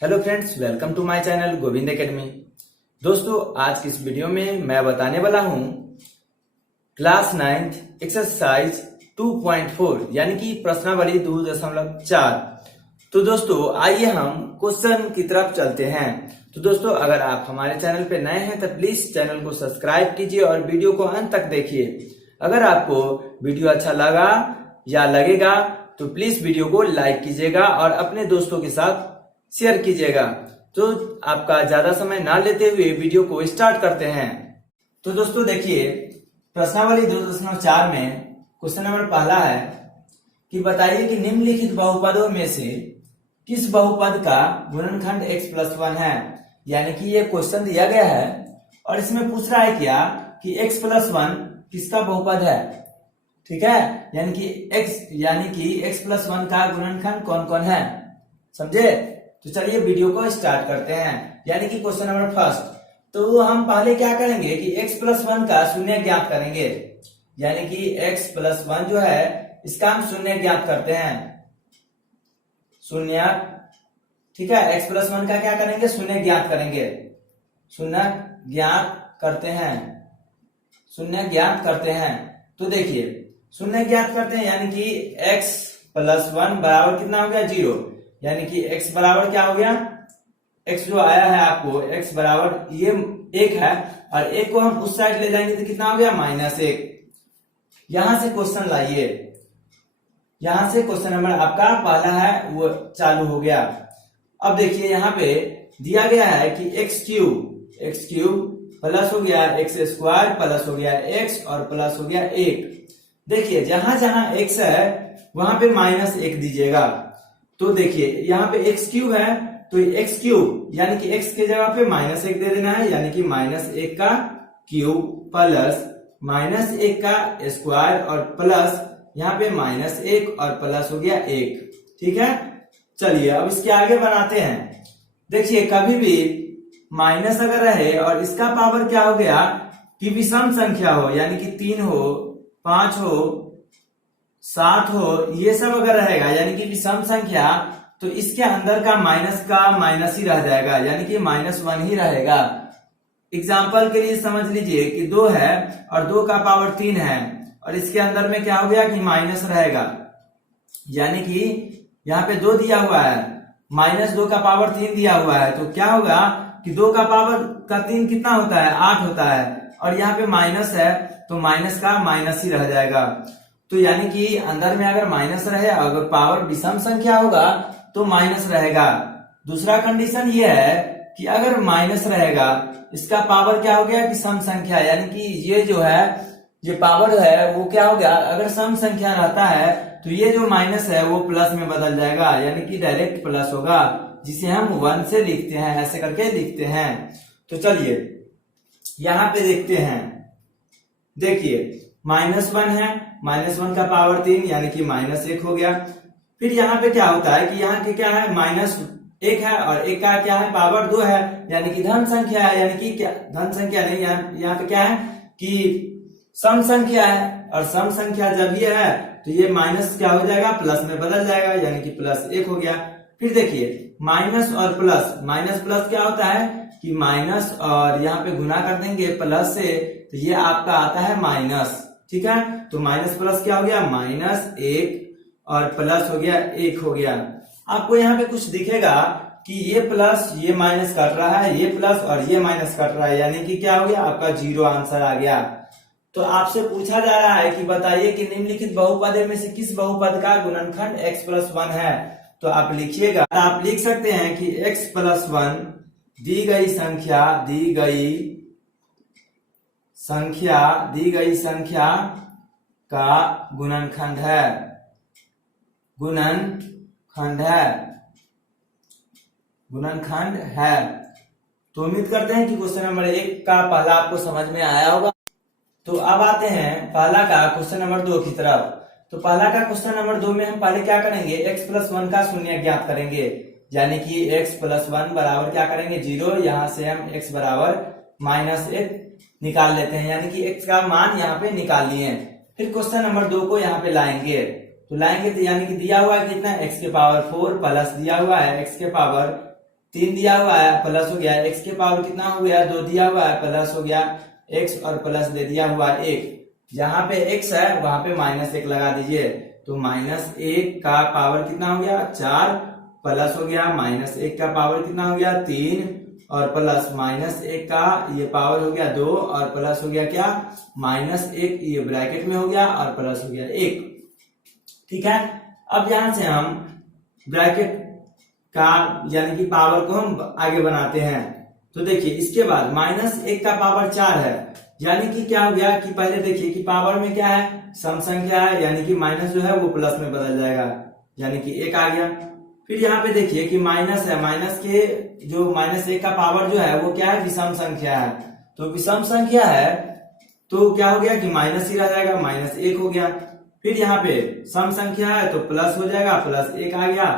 Hello friends, welcome to my channel Govind academy. दोस्तों, आज की इस वीडियो में मैं बताने वाला हूं क्लास 9th एक्सरसाइज 2.4 यानी कि प्रश्नावली 2.4। तो दोस्तों, आइए हम क्वेश्चन की तरफ चलते हैं। तो दोस्तों, अगर आप हमारे चैनल पे नए हैं तो प्लीज चैनल को सब्सक्राइब कीजिए और वीडियो को अंत तक देखिए। अगर आपको वीडियो अच्छा लगा या लगेगा तो प्लीज वीडियो को लाइक कीजिएगा और अपने दोस्तों के साथ शेयर कीजिएगा। तो आपका ज्यादा समय ना लेते हुए वीडियो को स्टार्ट करते हैं। तो दोस्तों देखिए, प्रश्नावली 2.4 में क्वेश्चन नंबर पहला है कि बताइए कि निम्नलिखित बहुपदों में से किस बहुपद का गुणनखंड x+1 है। यानी कि ये क्वेश्चन दिया गया है और इसमें पूछ रहा है क्या कि x+1 किसका बहुपद है। ठीक है, यानी कि x+1 का गुणनखंड कौन कौन है, समझे। तो चलिए वीडियो को स्टार्ट करते हैं। यानी कि क्वेश्चन नंबर फर्स्ट, तो हम पहले क्या करेंगे कि x+1 का शून्य ज्ञात करेंगे। यानी कि x+1 जो है इसका हम शून्य ज्ञात करते हैं, शून्य। ठीक है, x+1 का क्या करेंगे, शून्य ज्ञात करेंगे, शून्य ज्ञात करते हैं, शून्य ज्ञात करते हैं। तो देखिए, शून्य ज्ञात करते हैं यानी कि x+1 बराबर कितना हो गया, 0। यानी कि x बराबर क्या हो गया, x जो आया है आपको, x बराबर ये 1 है और 1 को हम उस साइड ले जाएंगे तो कितना हो गया, -1। यहां से क्वेश्चन लाइए, यहां से क्वेश्चन नंबर आपका पहला है वो चालू हो गया। अब देखिए यहाँ पे दिया गया है कि x³ प्लस हो गया x² प्लस हो गया x और प्लस हो गया 1। देखिए जहां जहां x है वहां पे -1 दीजिएगा। तो देखिए यहाँ पे x³ है तो x³ यानी कि x के जगह पे -1 दे देना है। यानी कि -1 का क्यूब प्लस -1 का स्क्वायर और प्लस यहाँ पे -1 और प्लस हो गया 1। ठीक है, चलिए अब इसके आगे बनाते हैं। देखिए कभी भी माइनस अगर रहे और इसका पावर क्या हो गया कि विषम संख्या हो, यानी कि 3 हो, 5 हो, 7 हो, ये सब अगर रहेगा यानी कि विषम संख्या, तो इसके अंदर का माइनस ही रह जाएगा, यानी कि -1 ही रहेगा। एग्जाम्पल के लिए समझ लीजिए कि 2 है और 2 का पावर 3 है और इसके अंदर में क्या हो गया कि माइनस रहेगा। यानी कि यहाँ पे 2 दिया हुआ है, -2 का पावर 3 दिया हुआ है, तो क्या होगा कि 2 का पावर का 3 कितना होता है, 8 होता है। और यहाँ पे माइनस है तो माइनस का माइनस ही रह जाएगा। तो यानी कि अंदर में अगर माइनस रहे, अगर पावर विषम संख्या होगा तो माइनस रहेगा। दूसरा कंडीशन ये है कि अगर माइनस रहेगा, इसका पावर क्या हो गया कि सम संख्या, यानी कि ये जो है ये पावर है वो क्या हो गया, अगर सम संख्या रहता है तो ये जो माइनस है वो प्लस में बदल जाएगा, यानी कि डायरेक्ट प्लस होगा, जिसे हम 1 से लिखते हैं, ऐसे करके लिखते हैं। तो चलिए यहां पे देखते हैं। देखिए -1 है, -1 का पावर 3 यानी कि -1 हो गया। फिर यहाँ पे क्या होता है कि यहाँ के क्या है, -1 है और 1 का क्या है, पावर 2 है, यानी कि धन संख्या है। यानी कि क्या, धन संख्या नहीं, यहाँ पे क्या है कि सम संख्या है, और सम संख्या जब ये है तो ये माइनस क्या हो जाएगा, प्लस में बदल जाएगा, यानी कि +1 हो गया। फिर देखिए माइनस और प्लस, माइनस प्लस क्या होता है कि माइनस और यहाँ पे गुना कर देंगे प्लस से, तो ये आपका आता है माइनस। ठीक है, तो माइनस प्लस क्या हो गया, -1 और प्लस हो गया 1 हो गया। आपको यहाँ पे कुछ दिखेगा कि ये प्लस ये माइनस कट रहा है, ये प्लस और ये माइनस कट रहा है, यानी कि क्या हो गया, आपका 0 आंसर आ गया। तो आपसे पूछा जा रहा है कि बताइए कि निम्नलिखित बहुपद में से किस बहुपद का गुणनखंड x+1 है। तो आप लिखिएगा, आप लिख सकते हैं कि x+1 दी गई संख्या का गुणनखंड है, गुणनखंड है। तो उम्मीद करते हैं कि क्वेश्चन नंबर 1 का पहला आपको समझ में आया होगा। तो अब आते हैं पहला का क्वेश्चन नंबर 2 की तरफ। तो पहला का क्वेश्चन नंबर 2 में हम पहले क्या करेंगे, x+1 का शून्य ज्ञात करेंगे। यानी कि x+1 बराबर क्या करेंगे, 0। यहां से हम x बराबर -1 निकाल लेते हैं, यानी कि x का मान यहाँ पे निकाल लिए। फिर क्वेश्चन नंबर 2 को यहाँ पे लाएंगे, तो यानी कि दिया हुआ है कितना, x के पावर 4 प्लस दिया हुआ है x के पावर 3 दिया हुआ है प्लस हो गया, x के पावर कितना हो गया 2 दिया हुआ है प्लस हो गया, x और प्लस दे दिया हुआ 1, जहां पे x है वहां पे -1 लगा दीजिए, तो -1 का पावर कितना हो गया 4 प्लस हो गया -1 का पावर कितना हो गया 3 और प्लस -1 का ये पावर हो गया 2 और प्लस हो गया क्या -1, ये ब्रैकेट में हो गया और प्लस हो गया 1। ठीक है, अब यहां से हम ब्रैकेट का यानी कि पावर को हम आगे बनाते हैं। तो देखिए इसके बाद -1 का पावर 4 है, यानी कि क्या हो गया कि पहले देखिए कि पावर में क्या है सम संख्या है, यानी कि माइनस जो है वो प्लस में बदल जाएगा, यानी कि 1 आ गया। फिर यहाँ पे देखिए कि माइनस है, माइनस के जो -1 का पावर जो है वो क्या है विषम संख्या है, तो विषम संख्या है तो क्या हो गया कि माइनस ही रह जाएगा, -1 हो गया। फिर यहाँ पे सम संख्या है तो प्लस हो जाएगा, +1 आ गया।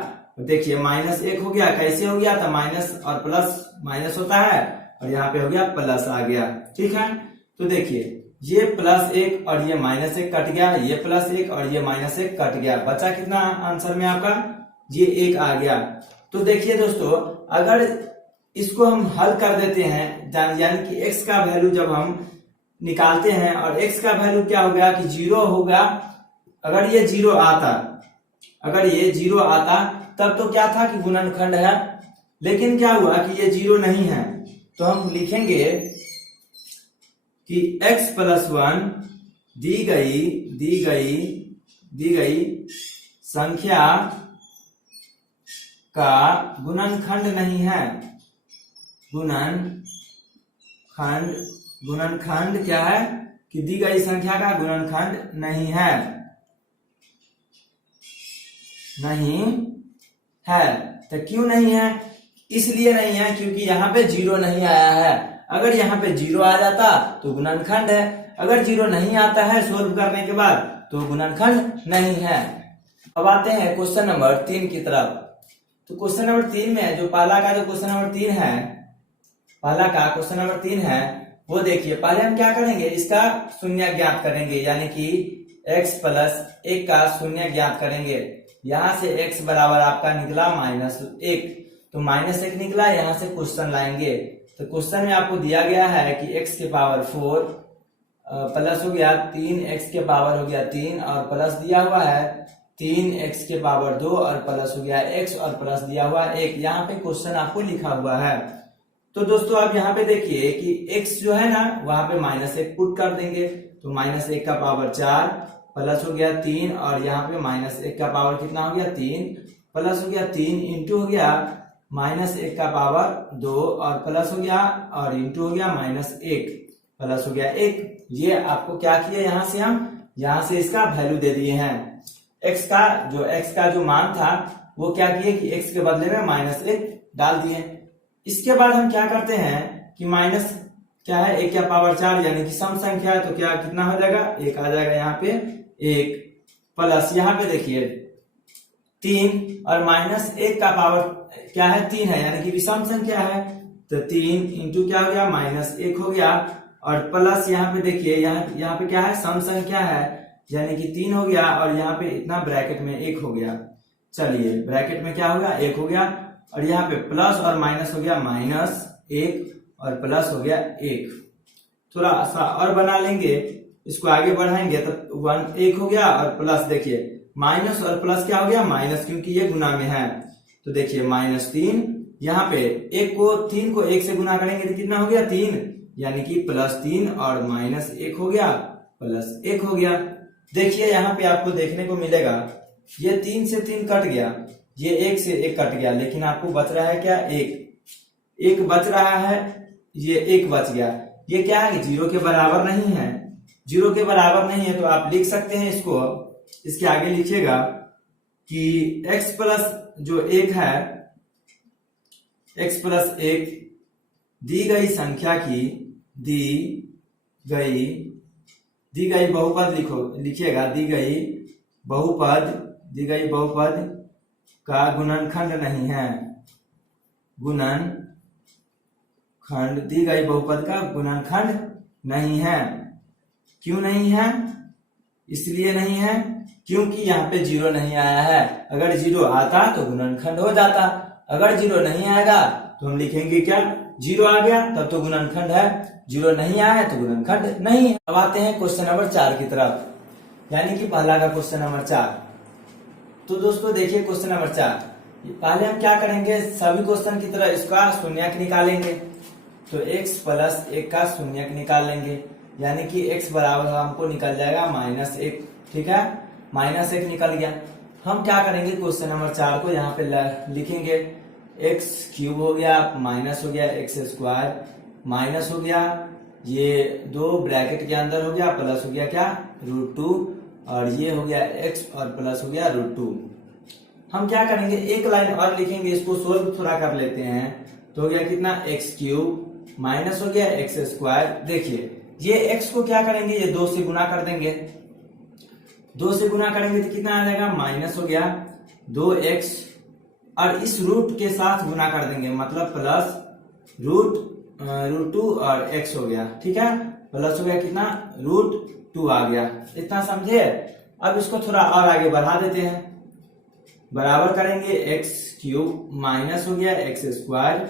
देखिए -1 हो गया, कैसे हो गया था माइनस और प्लस माइनस होता है और यहाँ पे हो गया प्लस आ गया। ठीक है, तो देखिए ये +1 और ये -1 कट गया, ये +1 और ये -1 कट गया, बचा कितना आंसर में आपका ये 1 आ गया। तो देखिए दोस्तों अगर इसको हम हल कर देते हैं, यानी कि x का वैल्यू जब हम निकालते हैं और x का वैल्यू क्या हो गया कि 0 होगा, अगर ये 0 आता, अगर ये 0 आता तब तो क्या था कि गुणनखंड है, लेकिन क्या हुआ कि ये 0 नहीं है, तो हम लिखेंगे कि x+1 दी गई संख्या का गुणनखंड नहीं है। गुणनखंड क्या है कि दी गई संख्या का गुणनखंड नहीं है, तो क्यों नहीं है, इसलिए नहीं है क्योंकि यहाँ पे 0 नहीं आया है। अगर यहाँ पे 0 आ जाता तो गुणनखंड है, अगर 0 नहीं आता है सोल्व करने के बाद तो गुणनखंड नहीं है। अब आते हैं क्वेश्चन नंबर 3 की तरफ। तो क्वेश्चन नंबर 3 में जो पहला का जो क्वेश्चन नंबर 3 है, पहला का क्वेश्चन नंबर 3 है वो देखिए, पहले हम क्या करेंगे इसका शून्य ज्ञात करेंगे, यानी कि x+1 का शून्य ज्ञात करेंगे। यहाँ से x बराबर आपका निकला -1, तो -1 निकला, यहाँ से क्वेश्चन लाएंगे। तो क्वेश्चन में आपको दिया गया है कि x के पावर 4 प्लस हो गया 3x के पावर हो गया 3 और प्लस दिया हुआ है 3x के पावर 2 और प्लस हो गया x और प्लस दिया हुआ 1। यहाँ पे क्वेश्चन आपको लिखा हुआ है। तो दोस्तों आप यहाँ पे देखिए कि x जो है ना वहां पे -1 पुट कर देंगे, तो -1 का पावर 4 प्लस हो गया 3 और यहाँ पे -1 का पावर कितना हो गया 3 प्लस हो गया 3 इंटू हो गया -1 का पावर 2 और प्लस हो गया और इंटू हो गया -1 प्लस हो गया 1। ये आपको क्या किया, यहाँ से इसका वैल्यू दे दिए हैं। x का जो मान था वो क्या किए कि x के बदले में -1 डाल दिए। इसके बाद हम क्या करते हैं कि माइनस क्या है 1 का पावर 4 यानी कि सम संख्या है, तो क्या कितना हो जाएगा 1 आ जाएगा यहाँ पे 1 प्लस यहाँ पे देखिए 3 और -1 का पावर क्या है 3 है, यानी कि विषम संख्या है, तो 3 इंटू क्या हो गया -1 हो गया और प्लस यहाँ पे देखिए यहाँ पे क्या है सम संख्या है यानी कि 3 हो गया और यहाँ पे इतना ब्रैकेट में 1 हो गया। चलिए ब्रैकेट में क्या हो गया 1 हो गया और यहाँ पे प्लस और माइनस हो गया -1 और प्लस हो गया 1। थोड़ा सा और बना लेंगे, इसको आगे बढ़ाएंगे तो 1 हो गया और प्लस देखिए माइनस और प्लस क्या हो गया माइनस, क्योंकि ये गुना में है। तो देखिए -3 यहाँ पे 3 को 1 से गुना करेंगे तो कितना हो गया 3 यानी कि +3 और -1 हो गया +1 हो गया। देखिए यहाँ पे आपको देखने को मिलेगा ये 3 से 3 कट गया, ये 1 से 1 कट गया, लेकिन आपको बच रहा है क्या 1 बच रहा है, ये 1 बच गया। ये क्या है 0 के बराबर नहीं है, 0 के बराबर नहीं है तो आप लिख सकते हैं इसको, इसके आगे लिखिएगा कि x प्लस जो 1 है x प्लस 1 दी गई संख्या की दी गई बहुपद लिखिएगा दी गई बहुपद का गुणनखंड नहीं है, दी गई बहुपद का गुणनखंड नहीं है। क्यों नहीं है, इसलिए नहीं है क्योंकि यहाँ पे 0 नहीं आया है। अगर 0 आता तो गुणनखंड हो जाता, अगर जीरो नहीं आएगा तो हम लिखेंगे क्या, जीरो आ गया तब तो गुणनखंड है, जीरो नहीं आया है तो गुणनखंड नहीं है। अब आते हैं क्वेश्चन नंबर 4 की तरफ, यानी कि पहला का क्वेश्चन नंबर 4। तो दोस्तों देखिए क्वेश्चन नंबर 4, पहले हम क्या करेंगे, सभी क्वेश्चन की तरह इसका शून्यक निकालेंगे। तो x प्लस 1 का शून्यक निकाल लेंगे, यानी कि x बराबर हमको निकल जाएगा -1। ठीक है, -1 निकल गया। हम क्या करेंगे, क्वेश्चन नंबर 4 को यहाँ पे लिखेंगे, x क्यूब हो गया, माइनस हो गया x स्क्वायर, माइनस हो गया ये 2 ब्रैकेट के अंदर हो गया, प्लस हो गया क्या, √2, और ये हो गया x और प्लस हो गया √2। हम क्या करेंगे, एक लाइन और लिखेंगे, इसको सोल्व थोड़ा कर लेते हैं। तो हो गया कितना, x क्यूब माइनस हो गया x स्क्वायर। देखिए ये x को क्या करेंगे, ये 2 से गुना कर देंगे, 2 से गुना करेंगे तो कितना आ जाएगा, माइनस हो गया 2x, और इस रूट के साथ गुना कर देंगे, मतलब प्लस √2 और x हो गया। ठीक है, प्लस हो गया कितना, √2 आ गया। इतना समझे। अब इसको थोड़ा और आगे बढ़ा देते हैं, बराबर करेंगे x क्यूब माइनस हो गया x स्क्वायर।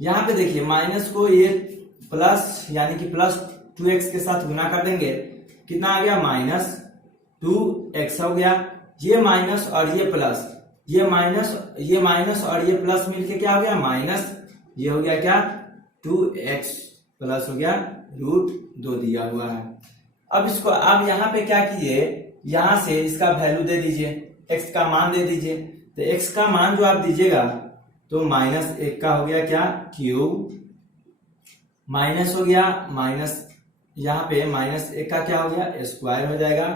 यहाँ पे देखिए माइनस को ये प्लस यानी कि प्लस 2x के साथ गुना कर देंगे, कितना आ गया, -2x हो गया। ये माइनस और ये प्लस, ये माइनस और ये प्लस मिलके क्या हो गया, माइनस, ये हो गया क्या, 2x प्लस हो गया √2 दिया हुआ है। अब इसको आप यहाँ पे क्या कीजिए, यहाँ से इसका वैल्यू दे दीजिए, x का मान दे दीजिए। तो x का मान जो आप दीजिएगा तो -1 का हो गया क्या, क्यूब, माइनस हो गया माइनस, यहाँ पे -1 का क्या हो गया, स्क्वायर हो जाएगा।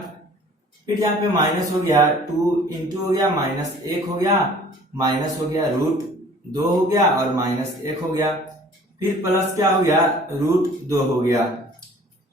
फिर यहाँ पे माइनस हो गया 2 इंटू हो गया -1 हो गया, माइनस हो गया √2 हो गया और -1 हो गया, फिर प्लस क्या हो गया, √2 हो गया।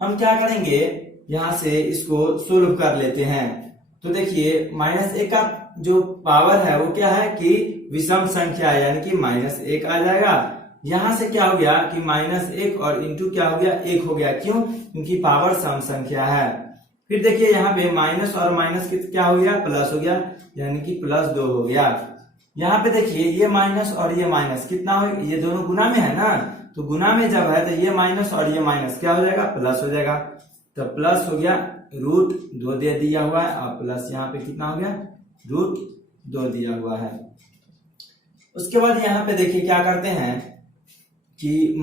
हम क्या करेंगे, यहाँ से इसको सोल्व कर लेते हैं। तो देखिए -1 का जो पावर है वो क्या है कि विषम संख्या है, यानी कि -1 आ जाएगा। यहां से क्या हो गया कि -1 और इंटू क्या हो गया, 1 हो गया। क्यों, क्योंकि पावर सम संख्या है। फिर देखिए यहाँ पे माइनस और माइनस क्या हो गया, प्लस हो गया, यानी कि +2 हो गया। यहाँ पे देखिए ये माइनस और ये माइनस कितना हो, ये दोनों गुना में है ना, तो गुना में जब है तो ये माइनस और ये माइनस क्या हो जाएगा, प्लस हो जाएगा। तो प्लस हो गया √2 दे दिया हुआ है, और प्लस यहाँ पे कितना हो गया, √2 दिया हुआ है। उसके बाद यहाँ पे देखिए क्या करते हैं कि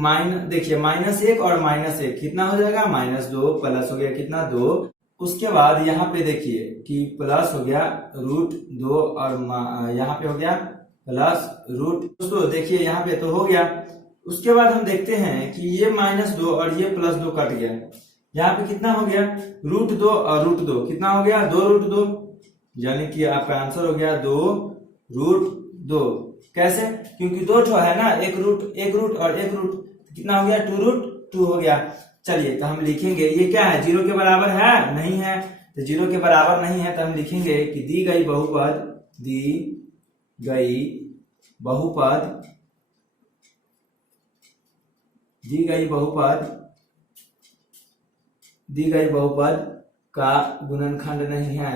देखिए -1 और -1 कितना हो जाएगा, -2, प्लस हो गया कितना, 2। उसके बाद यहाँ पे देखिए कि प्लस हो गया √2 और यहाँ पे हो गया प्लस √2। देखिए यहाँ पे तो हो गया। उसके बाद हम देखते हैं कि ये -2 और ये +2 कट गया, यहाँ पे कितना हो गया, √2 और √2 कितना हो गया, 2√2, यानी कि आपका आंसर हो गया 2√2। कैसे, क्योंकि 2 ठो है ना, एक रूट और एक रूट, कितना हो गया, 2√2 हो गया। चलिए तो हम लिखेंगे, ये क्या है, 0 के बराबर है, नहीं है, तो 0 के बराबर नहीं है तो हम लिखेंगे कि दी गई बहुपद का गुणनखंड नहीं है,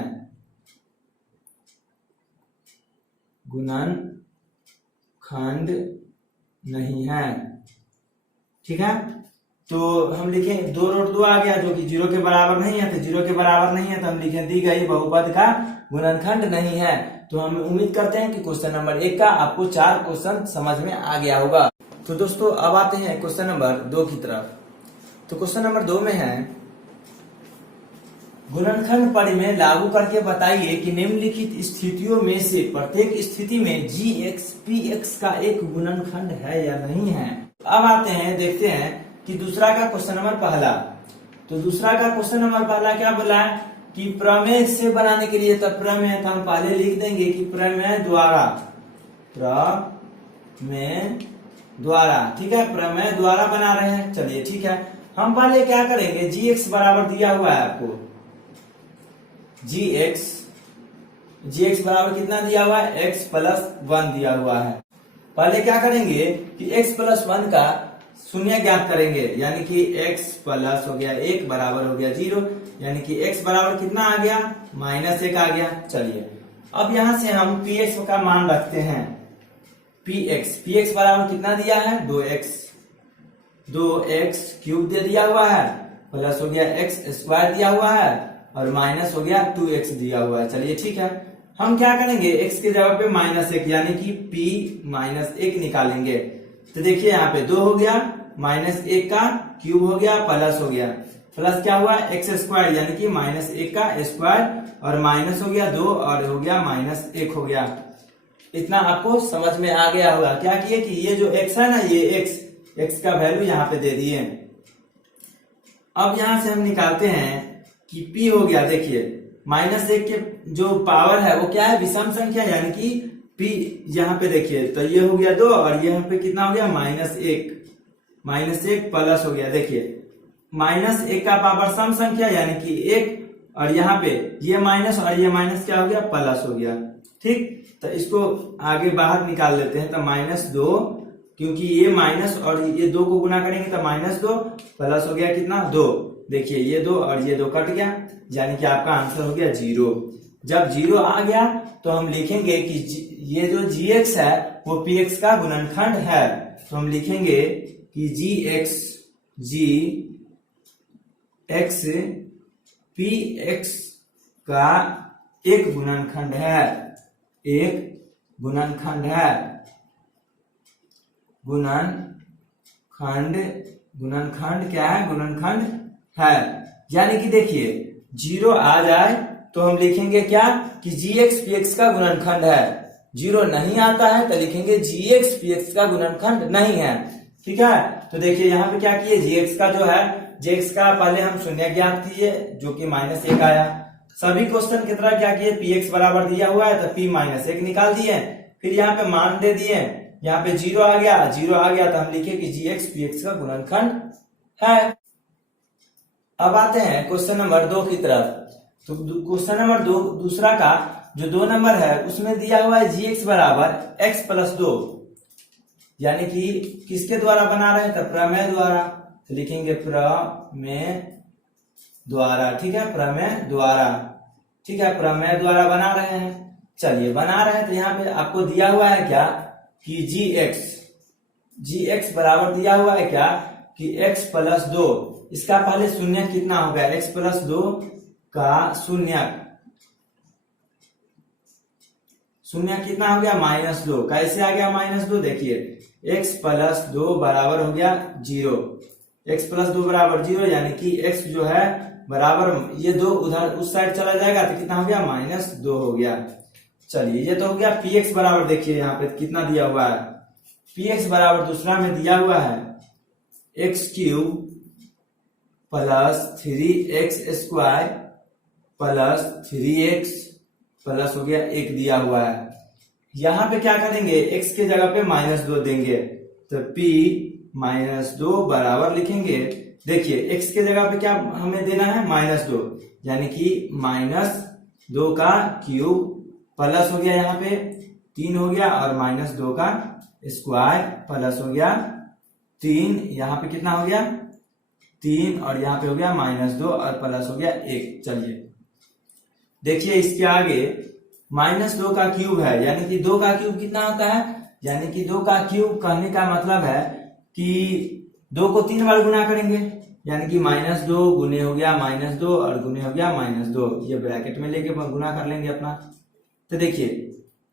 गुणनखंड नहीं है। ठीक है, तो हम लिखें 2√2 आ गया जो कि 0 के बराबर नहीं है, तो 0 के बराबर नहीं है तो हम लिखें दी गई बहुपद का गुणनखंड नहीं है। तो हम उम्मीद करते हैं कि क्वेश्चन नंबर 1 का आपको 4 क्वेश्चन समझ में आ गया होगा। तो दोस्तों अब आते हैं क्वेश्चन नंबर 2 की तरफ। तो क्वेश्चन नंबर 2 में है, गुणनखंड परिमेय लागू करके बताइए कि निम्नलिखित स्थितियों में से प्रत्येक स्थिति में gx px का एक गुणनखंड है या नहीं है। अब आते हैं, देखते हैं कि दूसरा का क्वेश्चन नंबर पहला। तो दूसरा का क्वेश्चन नंबर पहला क्या बोला है कि प्रमेय से बनाने के लिए, तब प्रमेय तो हम पहले लिख देंगे कि प्रमेय द्वारा, ठीक है, प्रमेय द्वारा बना रहे हैं। चलिए ठीक है, हम पहले क्या करेंगे, gx बराबर दिया हुआ है आपको, gx बराबर कितना दिया हुआ है, x + 1 दिया हुआ है। पहले क्या करेंगे कि x + 1 का शून्य ज्ञात करेंगे, यानी कि x प्लस हो गया 1 बराबर हो गया 0, यानी कि x बराबर कितना आ गया, -1 आ गया। चलिए अब यहां से हम px का मान रखते हैं। पी एक्स बराबर कितना दिया है 2x क्यूब दे दिया हुआ है, प्लस हो गया एक्स स्क्वायर दिया हुआ है और माइनस हो गया 2x दिया हुआ है। चलिए ठीक है, हम क्या करेंगे x के जगह पे -1 यानी कि p-1 निकालेंगे। तो देखिए यहाँ पे 2 हो गया, -1 का क्यूब हो गया, प्लस हो गया, प्लस क्या हुआ एक्स स्क्वायर यानी कि -1 का स्क्वायर और माइनस हो गया 2 और हो गया -1 हो गया। इतना आपको समझ में आ गया होगा। क्या किए कि ये जो x है ना, ये x का वैल्यू यहाँ पे दे दिए। अब यहां से हम निकालते हैं कि p हो गया, देखिए -1 के जो पावर है वो क्या है विषम संख्या यानी कि p यहाँ पे देखिए तो ये हो गया 2 और यहाँ पे कितना हो गया -1 प्लस हो गया, देखिए -1 का पावर सम संख्या यानी कि 1 और यहाँ पे ये माइनस और ये माइनस क्या हो गया प्लस हो गया। ठीक, तो इसको आगे बाहर निकाल लेते हैं। तो -2 क्योंकि ये माइनस और ये 2 को गुना करेंगे तो -2 प्लस हो गया कितना 2, देखिए ये 2 और ये 2 कट गया यानी कि आपका आंसर हो गया 0। जब 0 आ गया तो हम लिखेंगे कि ये जो gx है वो px का गुणनखंड है। तो हम लिखेंगे कि gx px का एक गुणनखंड है, गुणनखंड क्या है, गुणनखंड है। यानी कि देखिए 0 आ जाए तो हम लिखेंगे क्या कि gx px का गुणनखंड है, 0 नहीं आता है तो लिखेंगे gx px का गुणनखंड नहीं है। ठीक है, तो देखिए यहाँ पे क्या किए, gx का जो है gx का पहले हम शून्य ज्ञात किए जो कि -1 आया। सभी क्वेश्चन की तरह क्या किए, px बराबर दिया हुआ है तो p-1 निकाल दिए, फिर यहाँ पे मान दे दिए, यहाँ पे 0 आ गया तो हम लिखे कि gx px का गुणनखंड है। अब आते हैं क्वेश्चन नंबर 2 की तरफ। तो क्वेश्चन नंबर 2 दूसरा का जो 2 नंबर है उसमें दिया हुआ है gx बराबर x+2 यानी कि किसके द्वारा बना रहे हैं, तो प्रमेय द्वारा। तो लिखेंगे प्रमेय द्वारा। ठीक है, प्रमेय द्वारा, ठीक है, प्रमेय द्वारा बना रहे हैं। चलिए बना रहे हैं तो यहाँ पे आपको दिया हुआ है क्या कि gx बराबर दिया हुआ है क्या कि x+2, इसका पहले शून्य कितना हो गया, x+2 का शून्य कितना हो गया -2। कैसे आ गया -2, देखिए x+2 बराबर हो गया 0, x+2 बराबर 0 यानी कि x जो है बराबर ये 2 उधर उस साइड चला जाएगा तो कितना हो गया -2 हो गया। चलिए ये तो हो गया px बराबर, देखिए यहाँ पे कितना दिया हुआ है, px बराबर दूसरा में दिया हुआ है x³ + 3x² + 3x प्लस हो गया 1 दिया हुआ है। यहाँ पे क्या करेंगे, x के जगह पे -2 देंगे तो p-2 बराबर लिखेंगे। देखिए x के जगह पे क्या हमें देना है -2 यानी कि -2 का क्यूब प्लस हो गया, यहाँ पे 3 हो गया और -2 का स्क्वायर प्लस हो गया 3, यहाँ पे कितना हो गया 3 और यहाँ पे हो गया -2 और प्लस हो गया 1। चलिए देखिए इसके आगे -2 का क्यूब है यानी कि 2 का क्यूब कितना होता है, यानी कि 2 का क्यूब कहने का मतलब है कि 2 को 3 बार गुना करेंगे यानी कि -2 गुने हो गया -2 और गुने हो गया -2, ये ब्रैकेट में लेके गुना कर लेंगे अपना। तो देखिए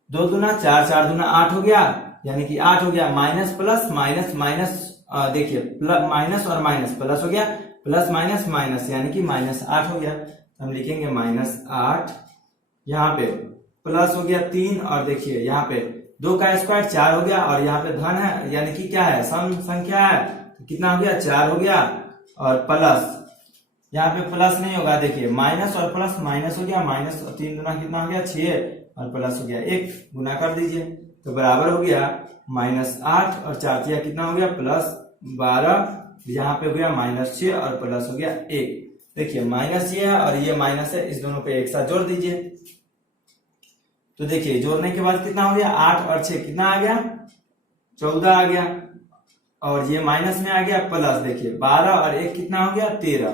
2 दूना 4, 4 दूना 8 हो गया यानी कि 8 हो गया, माइनस प्लस माइनस माइनस, देखिए माइनस और माइनस प्लस हो गया, प्लस माइनस माइनस यानी कि -8 हो गया। हम लिखेंगे -8, यहाँ पे प्लस हो गया 3 और देखिए यहाँ पे 2 का स्क्वायर 4 हो गया और यहाँ पे धन है यानी कि क्या है सम संख्या है, तो कितना हो गया 4 हो गया और प्लस यहाँ पे प्लस नहीं होगा, देखिए माइनस और प्लस माइनस हो गया, माइनस और 3 गुना कितना हो गया 6 और प्लस हो गया 1, गुना कर दीजिए तो बराबर हो गया -8 और 4 कितना हो गया +12, यहाँ पे हो गया -6 और प्लस हो गया 1। देखिए माइनस ये है और ये माइनस है, इस दोनों को एक साथ जोड़ दीजिए। तो देखिए जोड़ने के बाद कितना हो गया 8 और 6 कितना आ गया 14 आ गया और ये माइनस में आ गया प्लस, देखिए 12 और 1 कितना हो गया 13।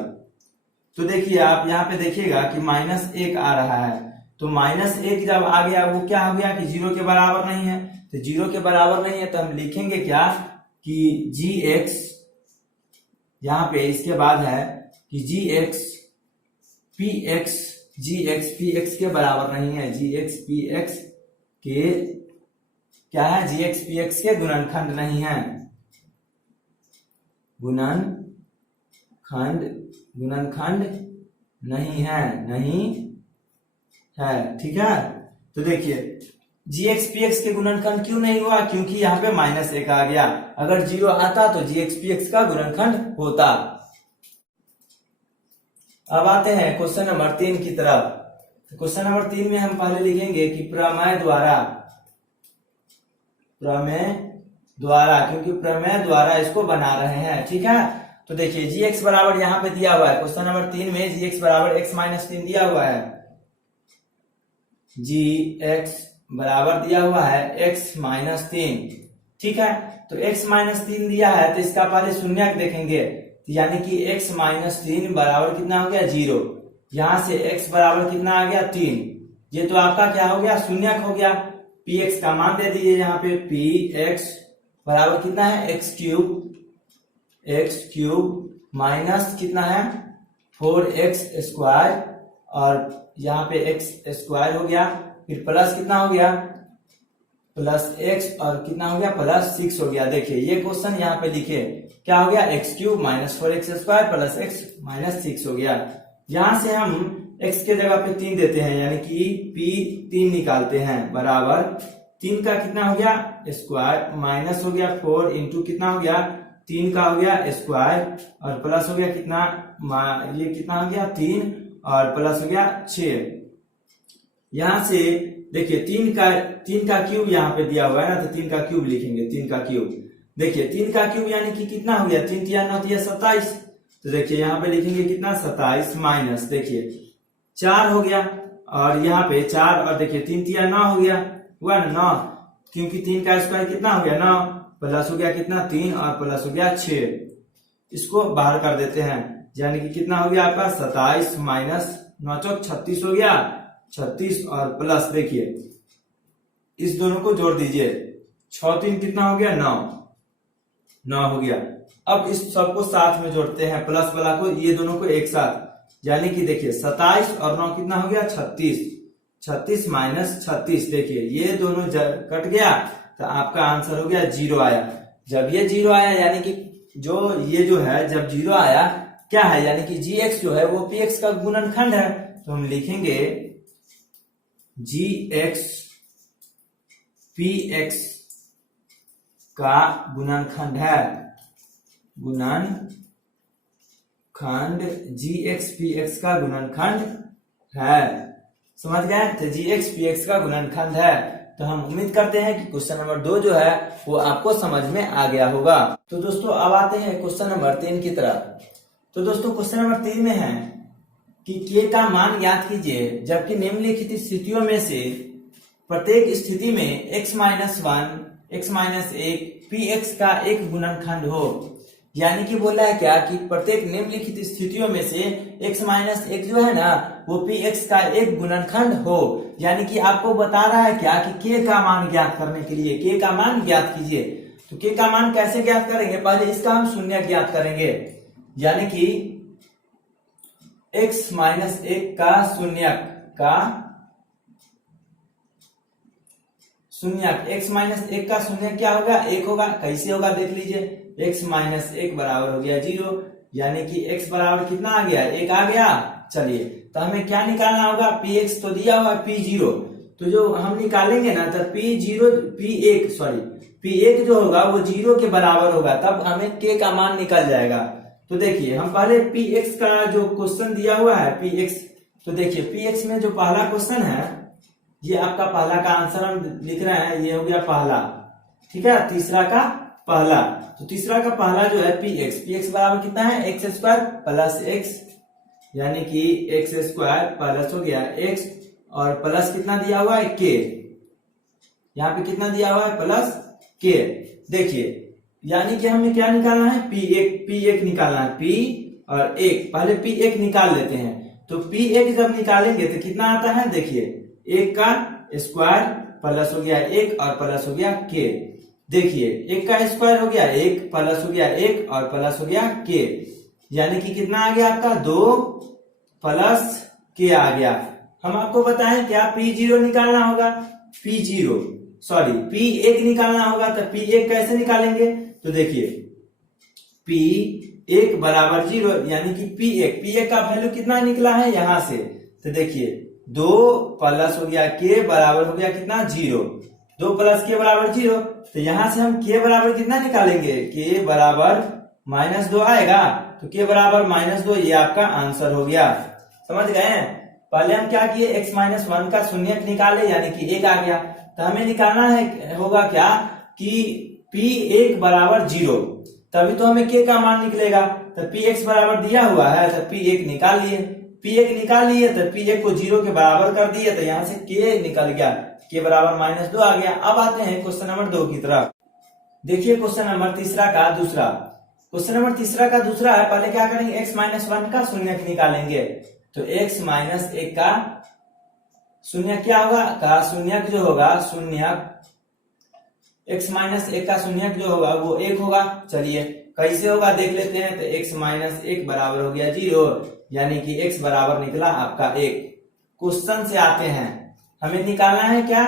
तो देखिए आप यहाँ पे देखिएगा कि -1 आ रहा है, तो -1 जब आ गया वो क्या हो गया कि 0 के बराबर नहीं है, तो 0 के बराबर नहीं है, तो हम लिखेंगे क्या कि जी एक्स, यहाँ पे इसके बाद है कि जी एक्स पी एक्स के बराबर नहीं है। जी एक्स पी एक्स के क्या है, जी एक्स पी एक्स के गुणनखंड नहीं है, गुणनखंड नहीं है। ठीक है, तो देखिए जी एक्स पी एक्स के गुणनखंड क्यों नहीं हुआ, क्योंकि यहाँ पे -1 आ गया। अगर 0 आता तो जी एक्स पी एक्स का गुणनखंड होता। अब आते हैं क्वेश्चन नंबर 3 की तरफ। क्वेश्चन नंबर 3 में हम पहले लिखेंगे कि प्रमेय द्वारा, क्योंकि प्रमेय द्वारा इसको बना रहे हैं। ठीक है, तो देखिए जी एक्स बराबर यहाँ पे दिया हुआ है, क्वेश्चन नंबर 3 में जी एक्स बराबर x-3 दिया हुआ है। जी एक्स बराबर दिया हुआ है x-3। ठीक है, तो x-3 दिया है, तो इसका पहले शून्यक देखेंगे, यानी कि x-3 बराबर कितना हो गया 0। यहां से x बराबर कितना आ गया 3। ये तो आपका क्या हो गया, शून्यक हो गया। px का मान दे दीजिए, यहाँ पे px बराबर कितना है x क्यूब माइनस कितना है 4x स्क्वायर, और यहाँ पे x स्क्वायर हो गया, फिर प्लस कितना हो गया +x, और कितना हो गया +6 हो गया। देखिए ये क्वेश्चन यहाँ पे लिखे, क्या हो गया x cube minus 4x square plus x minus 6 हो गया। यहां से हम x के जगह पे 3 देते हैं, यानी कि p3 निकालते हैं, बराबर 3 का कितना हो गया स्क्वायर, माइनस हो गया 4 इंटू कितना हो गया 3 का हो गया स्क्वायर, और प्लस हो गया कितना, ये कितना हो गया 3, और प्लस हो गया 6। यहां से देखिए 3 का क्यूब यहाँ पे दिया हुआ है ना, तो 3 का क्यूब लिखेंगे, 3 का क्यूब। देखिए 3 का क्यूब यानी कि कितना हो गया 3 तिया 9 तिया 27, तो देखिए यहाँ पे लिखेंगे कितना 27 माइनस, देखिए 4 हो गया, और यहाँ पे 4, और देखिए 3 तिया 9 हो गया, हुआ ना 9, क्योंकि 3 का स्क्वायर कितना हो गया 9, प्लस हो गया कितना 3, और प्लस हो गया 6। इसको बाहर कर देते हैं, यानी कि कितना हो गया आपका 27 माइनस 9 चौक 36 हो गया, 36, और प्लस देखिए इस दोनों को जोड़ दीजिए, 6 3 कितना हो गया 9 हो गया। अब इस सबको साथ में जोड़ते हैं, प्लस वाला को, ये दोनों को एक साथ, यानी कि देखिए 27 और 9 कितना हो गया 36, 36 माइनस 36, देखिए ये दोनों कट गया, तो आपका आंसर हो गया 0 आया। जब ये 0 आया, यानी कि ये जो है जब 0 आया क्या है, यानी कि जी एक्स जो है वो पी एक्स का गुणनखंड है, तो हम लिखेंगे जी एक्स पी एक्स का गुणनखंड है, जी एक्स पी एक्स का गुणनखंड है। समझ गए, तो जी एक्स पी एक्स का गुणनखंड है। तो हम उम्मीद करते हैं कि क्वेश्चन नंबर 2 जो है वो आपको समझ में आ गया होगा। तो दोस्तों अब आते हैं क्वेश्चन नंबर 3 की तरफ। तो दोस्तों क्वेश्चन नंबर 3 में है कि के का मान ज्ञात कीजिए जबकि निम्नलिखित स्थितियों में से प्रत्येक स्थिति में x-1 x-1 पी एक्स का एक गुणनखंड हो। यानी कि बोला है क्या कि प्रत्येक निम्नलिखित स्थितियों में से x-1 जो है ना वो पी एक्स का एक गुणनखंड हो। यानी कि आपको बता रहा है क्या कि के का मान ज्ञात करने के लिए के का मान ज्ञात कीजिए। तो के का मान कैसे ज्ञात करेंगे, पहले इसका हम शून्य ज्ञात करेंगे, यानी कि x-1 का शून्यक x-1 का शून्य क्या होगा 1 होगा। कैसे होगा देख लीजिए, x-1 बराबर हो गया 0, यानी कि x बराबर कितना आ गया 1 आ गया। चलिए तो हमें क्या निकालना होगा, px तो दिया हुआ p0, तो जो हम निकालेंगे ना तो p1 जो होगा वो 0 के बराबर होगा, तब हमें k का मान निकल जाएगा। तो देखिए हम पहले px का जो क्वेश्चन दिया हुआ है px, तो देखिए px में जो पहला क्वेश्चन है ये आपका पहला का आंसर हम लिख रहे हैं, ये हो गया पहला, ठीक है। तीसरा का पहला, तो तीसरा का पहला जो है px बराबर कितना है x स्क्वायर प्लस x, यानी कि x स्क्वायर प्लस हो गया x, और प्लस कितना दिया हुआ है k, यहाँ पे कितना दिया हुआ है प्लस k। देखिए यानी कि हमें क्या निकालना है p1 निकालना है, p और 1, पहले p1 निकाल लेते हैं। तो p1 जब निकालेंगे तो कितना आता है, देखिए 1 का स्क्वायर प्लस हो गया एक और प्लस हो गया के। देखिए एक का स्क्वायर हो गया एक, प्लस हो गया एक और प्लस हो गया के, यानी कि कितना आ गया आपका 2 प्लस के आ गया। हम आपको बताएं क्या P0 निकालना होगा, P0 सॉरी P1 निकालना होगा। तो P1 कैसे निकालेंगे, तो देखिए P1 बराबर 0 यानी कि P1 का वैल्यू कितना निकला है यहां से, तो देखिए 2 प्लस हो गया के बराबर हो गया कितना 0, 2 प्लस के बराबर 0। तो यहां से हम के बराबर कितना निकालेंगे, के बराबर -2 आएगा, तो के बराबर -2 ये आपका आंसर हो गया। समझ गए। पहले हम क्या किए, x-1 का शून्यक निकाले यानी कि 1 आ गया। तो हमें निकालना है होगा क्या कि P1 बराबर 0, तभी तो हमें के का मान निकलेगा। तो Px बराबर दिया हुआ है तो P1 निकाल लिए, P1 निकाल लिए तो P1 को 0 के बराबर कर दिए, तो यहाँ से के निकल गया, के बराबर -2 आ गया। अब आते हैं क्वेश्चन नंबर 2 की तरफ। देखिए क्वेश्चन नंबर तीसरा का दूसरा, क्वेश्चन नंबर तीसरा का दूसरा है। पहले क्या करेंगे, x-1 का शून्यक निकालेंगे। तो x-1 का शून्यक क्या होगा, का शून्यक जो होगा, शून्यक x-1 का शून्यक जो होगा वो 1 होगा। चलिए कैसे होगा देख लेते हैं। तो x-1 बराबर हो गया 0, यानी कि x बराबर निकला आपका 1। क्वेश्चन से आते हैं, हमें निकालना है क्या,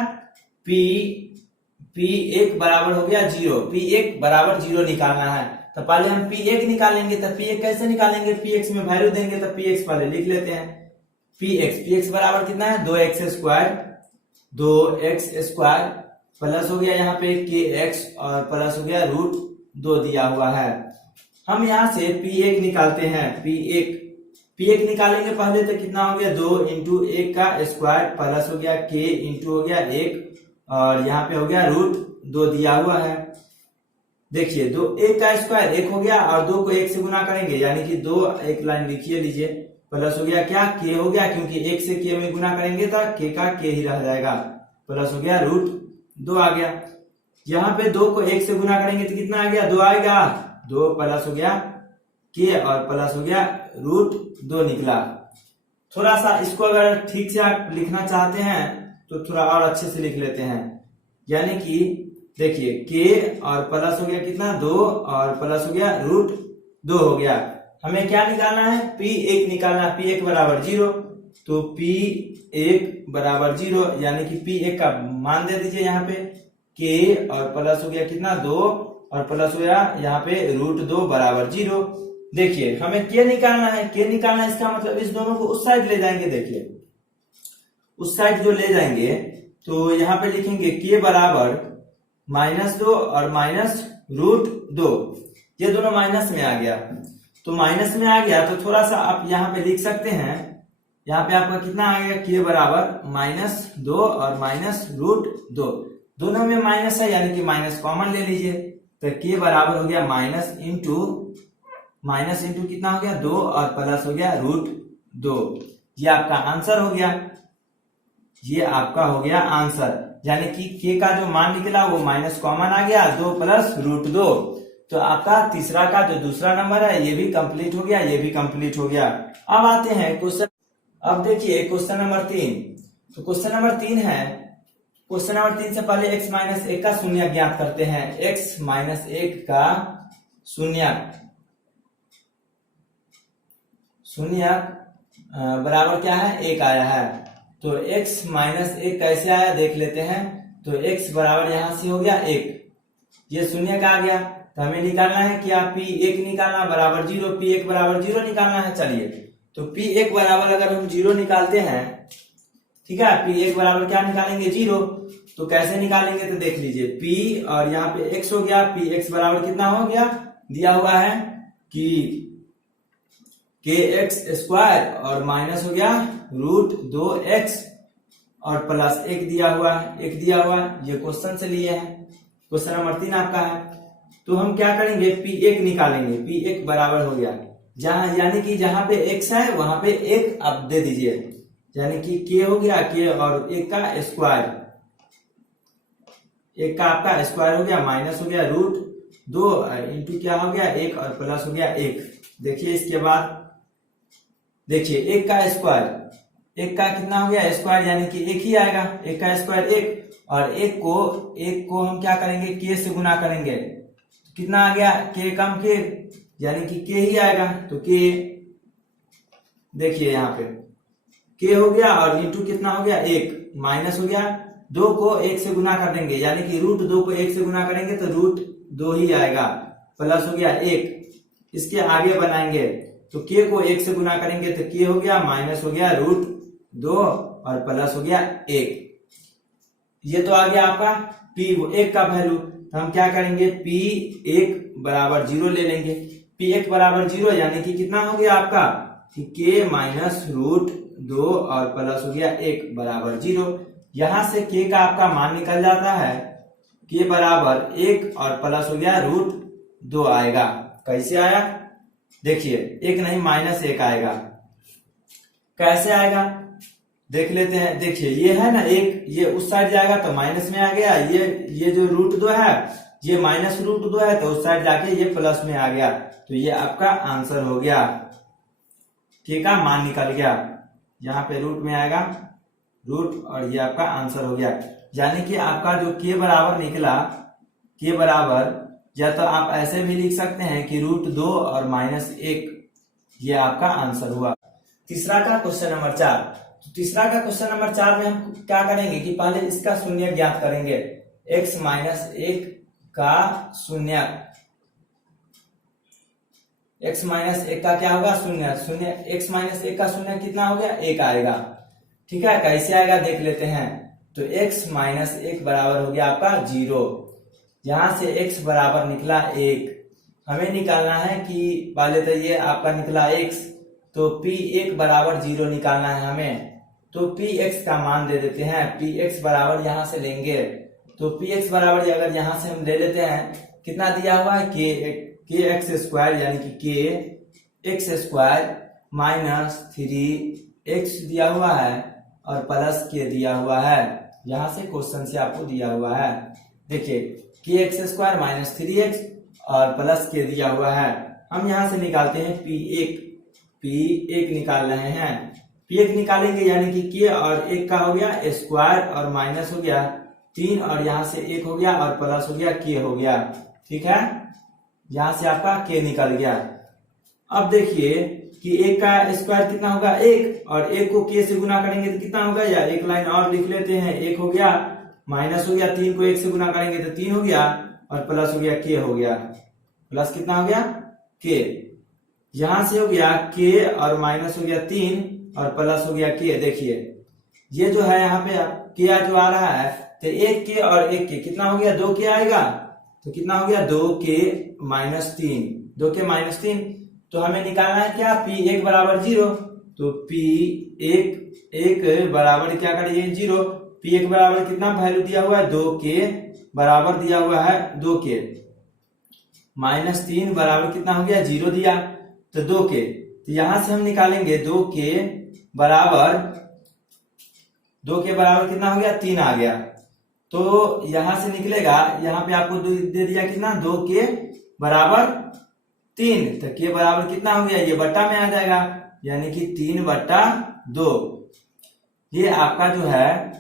P1 बराबर हो गया 0, P1 बराबर 0 निकालना है। तो पहले हम P1 निकालेंगे। तो P1 कैसे निकालेंगे, Px में वैल्यू देंगे। तो Px पहले लिख लेते हैं, Px बराबर कितना है 2x स्क्वायर प्लस हो गया यहाँ पे kx और प्लस हो गया √2 दिया हुआ है। हम यहाँ से P1 निकालते हैं, P1 निकालेंगे पहले। तो कितना हो गया 2 इंटू 1 का स्क्वायर प्लस हो गया k इंटू हो गया 1 और यहाँ पे हो गया √2 दिया हुआ है। देखिए 1 का स्क्वायर 1 हो गया और 2 को 1 से गुना करेंगे यानी कि 2, एक लाइन लिखिए लीजिए, प्लस हो गया क्या k हो गया, क्योंकि 1 से k में गुना करेंगे तो k का k ही रह जाएगा, प्लस हो गया √2 आ गया। यहाँ पे 2 को 1 से गुना करेंगे तो कितना आ गया 2 आएगा, 2 प्लस हो गया k और प्लस हो गया √2 निकला। थोड़ा सा इसको अगर ठीक से आप लिखना चाहते हैं तो थोड़ा और अच्छे से लिख लेते हैं, यानी कि देखिए k और प्लस हो गया कितना 2 और प्लस हो गया √2 हो गया। हमें क्या निकालना है, P1 निकालना है। P1 बराबर 0, तो P1 बराबर 0 यानी कि P1 का मान दे दीजिए यहाँ पे, k और प्लस हो गया कितना 2 और प्लस हो गया यहाँ पे √2 बराबर 0। देखिए हमें k निकालना है, k निकालना है इसका मतलब इस दोनों को उस साइड ले जाएंगे। देखिए उस साइड जो ले जाएंगे तो यहाँ पे लिखेंगे k बराबर -2 और -√2, ये दोनों माइनस में आ गया। तो माइनस में आ गया तो थोड़ा सा आप यहाँ पे लिख सकते हैं, यहाँ पे आपका कितना आ गया k बराबर -2 और -√2, दोनों में माइनस है यानी कि माइनस कॉमन ले लीजिए। तो k बराबर हो गया माइनस इंटू कितना हो गया 2 और प्लस हो गया √2। ये आपका आंसर हो गया, ये आपका हो गया आंसर, यानी कि k का जो मान निकला वो माइनस कॉमन आ गया 2 प्लस √2। तो आपका तीसरा का जो दूसरा नंबर है ये भी कंप्लीट हो गया, ये भी कंप्लीट हो गया। अब आते हैं क्वेश्चन, अब देखिए क्वेश्चन नंबर 3। तो क्वेश्चन नंबर 3 है, क्वेश्चन नंबर 3 से पहले x-1 का शून्यक ज्ञात करते हैं। x-1 का शून्यक बराबर क्या है 1 आया है। तो x-1 कैसे आया देख लेते हैं। तो x बराबर यहां से हो गया 1, ये शून्यक आ गया। तो हमें निकालना है क्या, P1 निकालना बराबर 0, P1 बराबर 0 निकालना है। चलिए तो P1 बराबर अगर हम 0 निकालते हैं, ठीक है, P1 बराबर क्या निकालेंगे 0, तो कैसे निकालेंगे तो देख लीजिए P और यहाँ पे x हो गया, Px बराबर कितना हो गया, दिया हुआ है कि kx स्क्वायर और माइनस हो गया √2x और प्लस 1 दिया हुआ है, ये क्वेश्चन से लिए हैं। क्वेश्चन नंबर 3 आपका है। तो हम क्या करेंगे, P1 निकालेंगे। P1 बराबर हो गया जहां, यानी कि जहां पे x है वहां पे 1 आप दे दीजिए, यानी कि k हो गया k और 1 का स्क्वायर, 1 का आपका स्क्वायर हो गया, माइनस हो गया √2 इंटू क्या हो गया 1 और प्लस हो गया 1। देखिए इसके बाद देखिए 1 का स्क्वायर, 1 का कितना हो गया स्क्वायर, यानी कि 1 ही आएगा, 1 का स्क्वायर 1 और एक को हम क्या करेंगे, के से गुना करेंगे। कितना आ गया, के कम के, यानी कि के ही आएगा। तो के देखिए यहाँ पे के हो गया और इंटू कितना हो गया, 1 माइनस हो गया 2 को 1 से गुना कर देंगे, यानी कि रूट 2 को 1 से गुना करेंगे तो रूट 2 ही आएगा, प्लस हो गया 1। इसके आगे बनाएंगे तो के को 1 से गुना करेंगे तो के हो गया माइनस हो गया रूट 2 और प्लस हो गया 1। ये तो आ गया आपका P1 का वैल्यू। तो हम क्या करेंगे, P1 बराबर 0 ले लेंगे। P1 बराबर 0 यानी कि कितना हो गया आपका, कि के माइनस रूट 2 और प्लस हो गया 1 बराबर 0। यहां से के का आपका मान निकल जाता है, के बराबर 1 और प्लस हो गया रूट 2 आएगा। कैसे आया देखिए, 1 नहीं माइनस 1 आएगा। कैसे आएगा देख लेते हैं। देखिए ये है ना 1, ये उस साइड जाएगा तो माइनस में आ गया, ये जो रूट 2 है ये माइनस रूट 2 है तो उस साइड जाके ये प्लस में आ गया। तो ये आपका आंसर हो गया, के का मान निकल गया। यहाँ पे रूट में आएगा रूट और ये आपका आंसर हो गया। यानी कि आपका जो के बराबर निकला, के बराबर, या तो आप ऐसे भी लिख सकते हैं कि रूट 2 और माइनस 1, ये आपका आंसर हुआ। तीसरा का क्वेश्चन नंबर 4। तो तीसरा का क्वेश्चन नंबर 4 में हम क्या करेंगे कि पहले इसका शून्य ज्ञात करेंगे। x माइनस 1 का शून्य, x माइनस 1 का क्या होगा, शून्य। x माइनस 1 का शून्य कितना हो गया, 1 आएगा। ठीक है, कैसे आएगा देख लेते हैं। तो x माइनस 1 बराबर हो गया आपका 0। यहां से x बराबर निकला 1। हमें निकालना है कि पहले तो ये आपका निकला x, तो P1 बराबर 0 निकालना है हमें। तो Px का मान दे देते हैं। Px बराबर यहां से लेंगे तो Px बराबर अगर यहां से हम ले लेते हैं, कितना दिया हुआ है, के एक्स स्क्वायर, यानी कि के एक्स स्क्वायर माइनस 3x दिया हुआ है और प्लस के दिया हुआ है। यहां से क्वेश्चन से आपको दिया हुआ है। देखिए के एक्स स्क्वायर माइनस 3x और प्लस के दिया हुआ है। हम यहां से निकालते हैं P1 निकाल रहे हैं। P1 निकालेंगे यानी कि के और 1 का हो गया स्क्वायर और माइनस हो गया 3 और यहाँ से 1 हो गया और प्लस हो गया के हो गया। ठीक है, यहां से आपका के निकल गया। अब देखिए कि 1 का स्क्वायर कितना होगा, 1, और 1 को के से गुना करेंगे तो कितना होगा, या एक लाइन और लिख लेते हैं। 1 हो गया माइनस हो गया 3 को 1 से गुना करेंगे तो 3 हो गया और प्लस हो गया के हो गया। प्लस कितना हो गया, के। यहां से हो गया के और माइनस हो गया 3 और प्लस हो गया के। देखिए ये जो है यहाँ पे के जो आ रहा है तो 1 के और 1 के कितना हो गया, 2 के आएगा। तो कितना हो गया, 2 के माइनस 3, 2 के माइनस 3। तो हमें निकालना है क्या, P1 बराबर 0। तो P1 बराबर क्या करिए 0। P1 बराबर कितना वैल्यू दिया हुआ है, 2 के बराबर दिया हुआ है 2 के माइनस 3 बराबर कितना हो गया, 0 दिया तो 2 के। तो यहां से हम निकालेंगे 2 के बराबर कितना हो गया, 3 आ गया। तो यहां से निकलेगा, यहाँ पे आपको दे दिया कितना, 2 के बराबर 3। तो के बराबर कितना हो गया, ये बट्टा में आ जाएगा, यानी कि 3/2। ये आपका जो है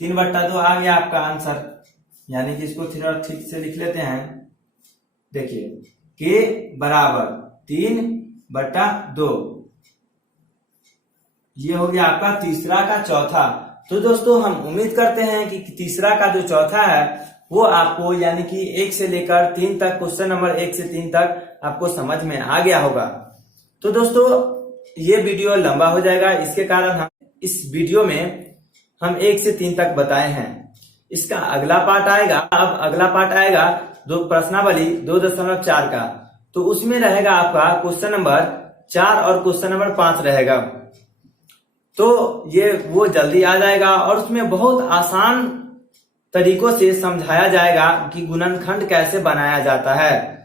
3/2 आ गया आपका आंसर। यानी कि इसको थोड़ा ठीक से लिख लेते हैं। देखिए के बराबर 3/2, ये हो गया आपका तीसरा का चौथा। तो दोस्तों हम उम्मीद करते हैं कि तीसरा का जो चौथा है वो आपको, यानी कि 1 से लेकर 3 तक, क्वेश्चन नंबर 1 से 3 तक आपको समझ में आ गया होगा। तो दोस्तों ये वीडियो लंबा हो जाएगा, इसके कारण हम इस वीडियो में हम 1 से 3 तक बताए हैं। इसका अगला पार्ट आएगा, अब अगला पार्ट आएगा प्रश्नावली 2.4 का। तो उसमें रहेगा आपका क्वेश्चन नंबर 4 और क्वेश्चन नंबर 5 रहेगा। तो ये वो जल्दी आ जाएगा और उसमें बहुत आसान तरीकों से समझाया जाएगा कि गुणनखंड कैसे बनाया जाता है।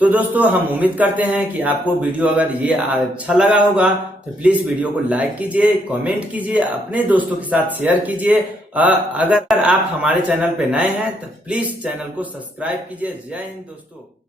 तो दोस्तों हम उम्मीद करते हैं कि आपको वीडियो अगर ये अच्छा लगा होगा तो प्लीज वीडियो को लाइक कीजिए, कमेंट कीजिए, अपने दोस्तों के साथ शेयर कीजिए। अगर आप हमारे चैनल पे नए हैं तो प्लीज चैनल को सब्सक्राइब कीजिए। जय हिंद दोस्तों।